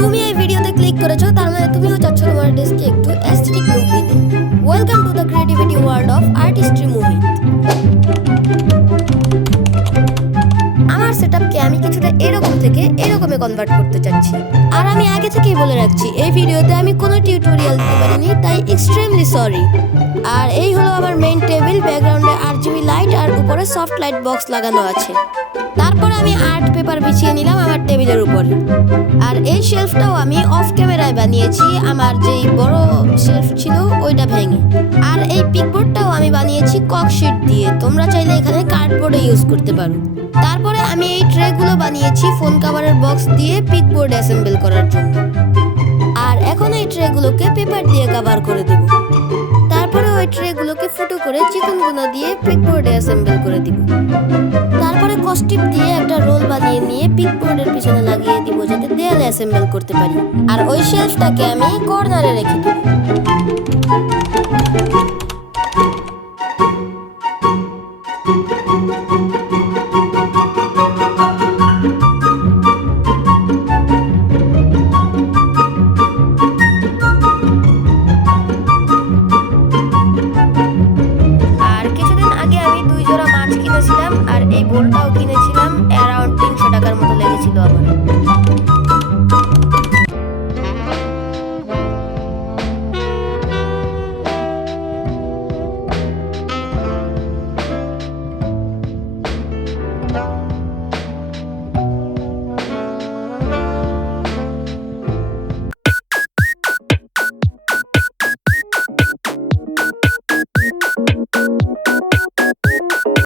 তুমি এই ভিডিওতে ক্লিক করেছো, তার মানে তুমিও চাচ্ছ তোমার ডেস্কে একটু অ্যাস্থেটিক লুক দিতে। Welcome to the creativity world of artistry Mohit. আমার সেটআপকে আমি কিছুটা এরকম থেকে এরকমে কনভার্ট করতে চাচ্ছি। আর আমি আগে থেকেই বলে রাখছি, এই ভিডিওতে আমি কোনো টিউটোরিয়াল দিতে পারিনি, তাই এক্সট্রিমলি সরি। আর এই হলো আমার মেইন টেবিল, ব্যাকগ্রাউন্ডে আরজিবি লাইট আর উপরে সফট লাইট বক্স লাগানো আছে। তারপর আমি আর্ট পেপার বিছিয়ে নিলাম আমার টেবিলের উপরে। আর এই শেলফটাও আমি অফ ক্যামেরায় বানিয়েছি, আমার যেই বড় শেলফ ছিল ওইটা ভেঙে। আর এই পিকবোর্ডটাও আমি বানিয়েছি কক শিট দিয়ে, তোমরা চাইলে এখানে কার্ডবোর্ডে ইউজ করতে পারো। তারপরে আমি এই ট্রেগুলো বানিয়েছি ফোন কভারের বক্স দিয়ে পিকবোর্ড অ্যাসেম্বল করার জন্য। আর এখন এই ট্রেগুলোকে পেপার দিয়ে কভার করে দেব। তারপরে ওই ট্রেগুলোকে ফুটো করে চিকনগুনা দিয়ে পিকবোর্ডে অ্যাসেম্বল করে দিব। তারপরে কস্টিপ দিয়ে একটা রোল বানিয়ে নিয়ে পিকবোর্ডের পিছনে লাগিয়ে দিব, যাতে দেয়ালে অ্যাসেম্বল করতে পারি। আর ওই শেলফটাকে আমি কর্নারে রেখে দেব। আর এই বোলটাও কিনেছিলাম, অ্যারাউন্ড 300 টাকার মতো লেগেছিল আমার।